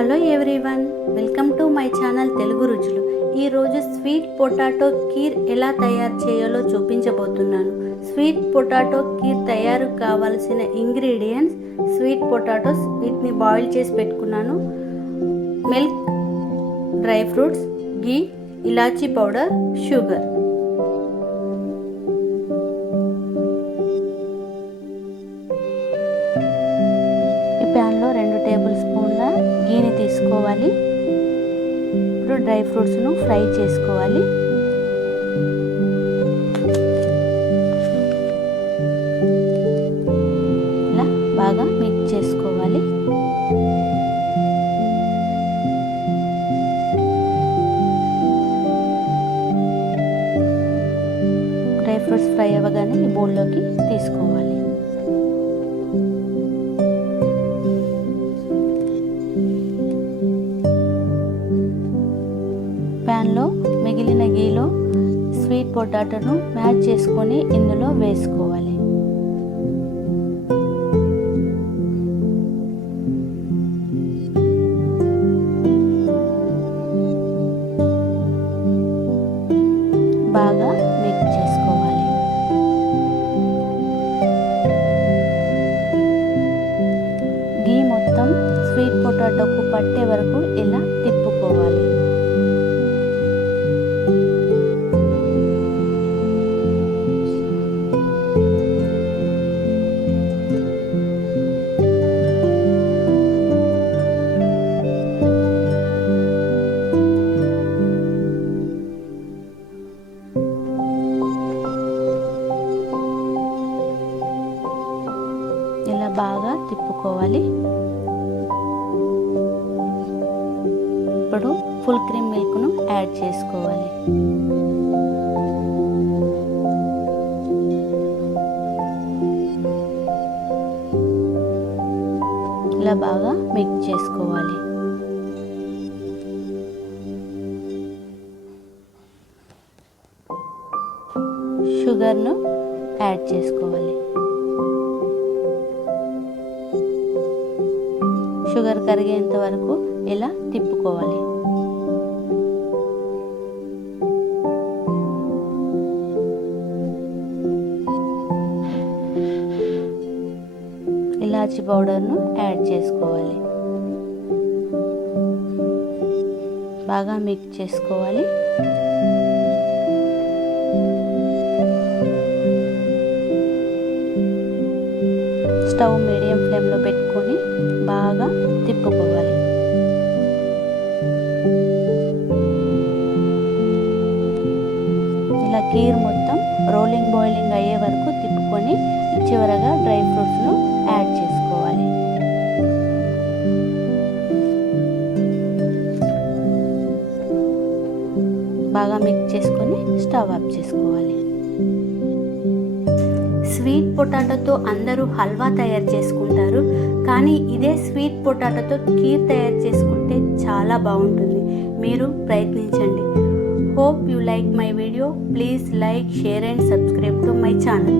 Hello everyone, welcome to my channel Telugu రుచులు. ఈరోజు sweet potato kheer ఎలా తయారు చేయాలో చూపించబోతున్నాను. స్వీట్ పొటాటో కీర్ తయారు కావాల్సిన ఇంగ్రీడియంట్స్: స్వీట్ పొటాటోస్, వీటిని బాయిల్ చేసి పెట్టుకున్నాను, మిల్క్, డ్రై ఫ్రూట్స్, ఘీ, ఇలాచీ పౌడర్, షుగర్. ప్యాన్లో 2 టేబుల్ స్పూన్ల గీని తీసుకోవాలి. ఇప్పుడు డ్రై ఫ్రూట్స్ను ఫ్రై చేసుకోవాలి. ఇలా బాగా మిక్స్ చేసుకోవాలి. డ్రై ఫ్రూట్స్ ఫ్రై అవ్వగానే ఈ బౌల్లోకి తీసుకోవాలి. ప్యాన్లో మిగిలిన గీలో స్వీట్ పొటాటోను మ్యాష్ చేసుకొని ఇందులో వేసుకోవాలి. బాగా మిక్స్ చేసుకోవాలి. గీ మొత్తం స్వీట్ పొటాటోకు పట్టే వరకు ఇలా తిప్పుకోవాలి. ఇలా బాగా తిప్పుకోవాలి. ఇప్పుడు ఫుల్ క్రీమ్ మిల్క్ను యాడ్ చేసుకోవాలి. ఇలా బాగా మిక్స్ చేసుకోవాలి. షుగర్ను యాడ్ చేసుకోవాలి. షుగర్ కరిగేంత వరకు ఇలా తిప్పుకోవాలి. ఇలాచీ పౌడర్ను యాడ్ చేసుకోవాలి. బాగా మిక్స్ చేసుకోవాలి. స్టవ్ మీడియం ఫ్లేమ్లో పెట్టుకొని బాగా తిప్పుకోవాలి. ఇలా కీర్ మొత్తం రోలింగ్ బాయిలింగ్ అయ్యే వరకు తిప్పుకొని చివరగా డ్రై ఫ్రూట్స్ను యాడ్ చేసుకోవాలి. బాగా మిక్స్ చేసుకొని స్టవ్ ఆఫ్ చేసుకోవాలి. స్వీట్ పొటాటోతో అందరూ హల్వా తయారు చేసుకుంటారు, కానీ ఇదే స్వీట్ పొటాటోతో కీర్ తయారు చేసుకుంటే చాలా బాగుంటుంది. మీరు ప్రయత్నించండి. Hope you like my video. Please like, share and subscribe to my channel.